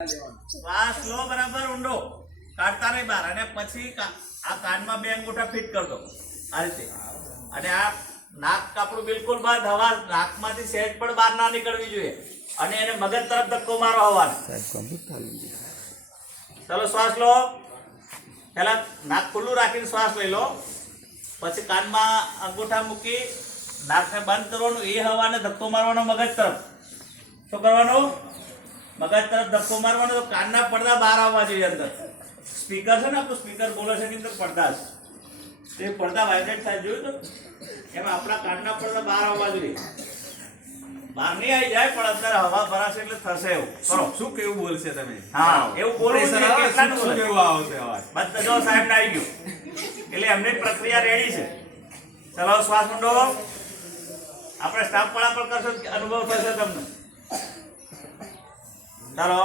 શ્વાસ લો બરાબર ઊંડો કાઢતા નહીં બહાર અને પછી આ કાનમાં બે અંગૂઠા ફિટ કર દો આ રીતે અને આ નાક આપણું બિલકુલ બંધ હવા નાકમાંથી સહેજ પણ બહાર ના નીકળવી જોઈએ અને એને મગજ તરફ ધક્કો મારો હવાનો ચલો શ્વાસ લો પહેલા નાક ખુલ્લું રાખીને શ્વાસ લઈ લો પછી કાનમાં અંગૂઠા મૂકી નાકને બંધ કરવાનું એ હવાને ધક્કો મારવાનો મગજ તરફ શું કરવાનું મગજ તરફ ધક્કો મારવાનો તો કાનના પડદા બહાર આવવા જોઈએ અંદર સ્પીકર છે ને આપણું સ્પીકર બોલે છે એની અંદર પડદા છે એ પડદા વાઇબ્રેટ થાય જોયું તો એમાં આપણા કાનના પડદા બહાર આવવા જોઈએ બહાર નહીં આવી જાય પણ અંદર હવા ભરાશે એટલે થશે એવું કરો શું કેવું બોલશે તમે હા એવું બોલવું છે કેટલાનું શું બોલે કેવું આવશે અવાજ બધા જો સાહેબ ને આવી ગયું એટલે એમની પ્રક્રિયા રેડી છે ચલો શ્વાસ ઊંડો આપણે સ્ટાફ વાળા પણ કરશો અનુભવ થશે તમને ચાલો